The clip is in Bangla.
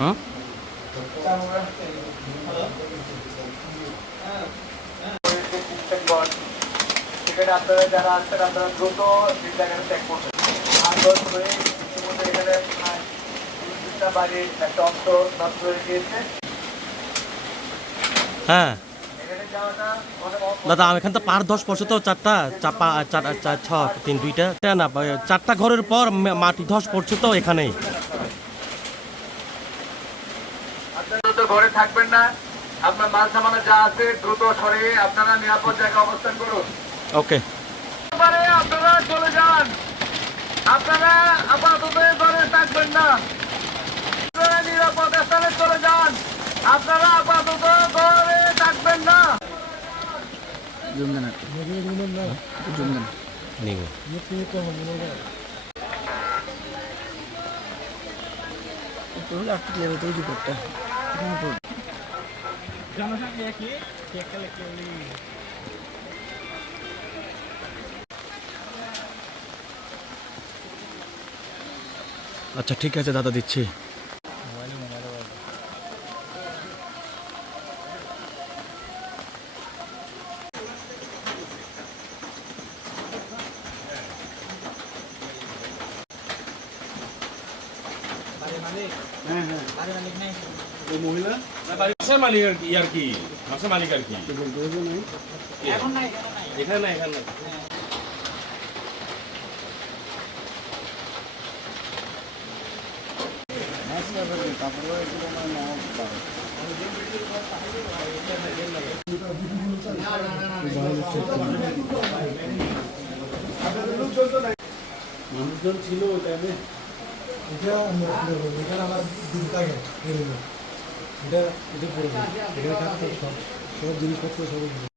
হুম সেখানে আপনারা যারা আছেন আপনারা দ্রুত এই জায়গাটা ত্যাগ করবেন। আর ইতিমধ্যে এখানে দুইটা বাড়ির একটা অংশ নষ্ট হয়ে গিয়েছে। হ্যাঁ এখানে যাওয়াটা দাদা এখান তো পার 10 পড়ছে তো চারটা ছ তিন দুইটা না চারটা ঘরের পর মাটি ধস পড়ছে তো এখানেই। আপনারা দ্রুত ঘরে থাকবেন না, আপনার মাল সামানা যা আছে দ্রুত সরে আপনারা নিরাপদ জায়গায় অবস্থান করুন। ওকে আপনারা চলে যান, আপনারা আপাতত ঘরে থাকবেন না, আপনারা নিরাপদ স্থানে চলে যান, আপনারা আপাতত ঘরে থাকবেন না। আচ্ছা ঠিক আছে দাদা দিচ্ছি। বাসার মালিক আর কি বাসার মালিক আর কি এখানে নাই মানুষজন ছিল ওই টাইমে। এটা আমার দিন থাকে এটা পড়বে এখানে থাকতো সব জিনিসপত্র সব